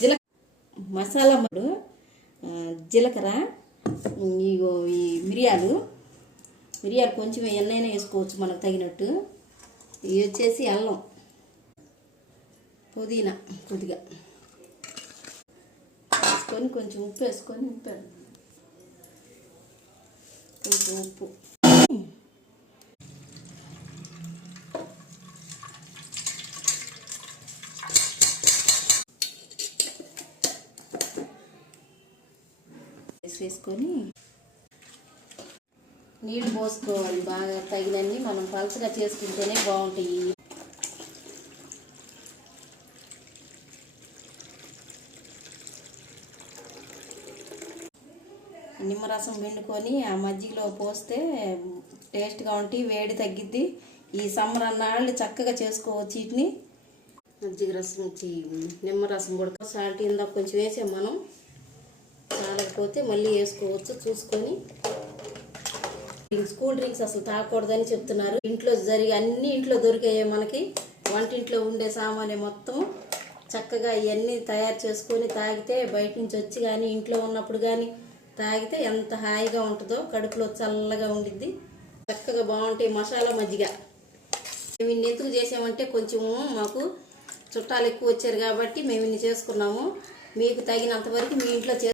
జీలక మసాలా జీలకర్ర, ఈ మిరియాలు కొంచెం ఎన్నైనా వేసుకోవచ్చు మనకు తగినట్టు. ఇవి వచ్చేసి అల్లం, పుదీనా కొద్దిగా వేసుకొని కొంచెం ఉప్పు వేసుకొని కొంచెం ఉప్పు వేసుకొని నీళ్ళు పోసుకోవాలి. బాగా తగినన్ని మనం పలుచగా చేసుకుంటేనే బాగుంటాయి. నిమ్మరసం పిండుకొని ఆ మజ్జిగలో పోస్తే టేస్ట్గా ఉంటాయి, వేడి తగ్గిద్ది. ఈ సమ్మర్ అన్నాళ్ళు చక్కగా చేసుకోవచ్చు వీటిని. మజ్జిగ రసం వచ్చి నిమ్మరసం కూడా సాల్ట్ ఇందాక కొంచెం వేసాం మనం, చాలకపోతే మళ్ళీ వేసుకోవచ్చు చూసుకొని. కూల్ డ్రింక్స్ అసలు తాగకూడదని చెప్తున్నారు. ఇంట్లో అన్ని ఇంట్లో దొరికాయి మనకి, వంటింట్లో ఉండే సామాన్య మొత్తం చక్కగా ఇవన్నీ తయారు చేసుకొని తాగితే, బయట నుంచి వచ్చి కానీ ఇంట్లో ఉన్నప్పుడు కానీ తాగితే ఎంత హాయిగా ఉంటుందో, కడుపులో చల్లగా ఉండిద్ది, చక్కగా బాగుంటాయి. మసాలా మజ్జిగ మేము ఇన్ని ఎందుకు చేసామంటే కొంచెము మాకు చుట్టాలు ఎక్కువ వచ్చారు కాబట్టి మేము ఇన్ని చేసుకున్నాము. మీకు తగినంత వరకు మీ ఇంట్లో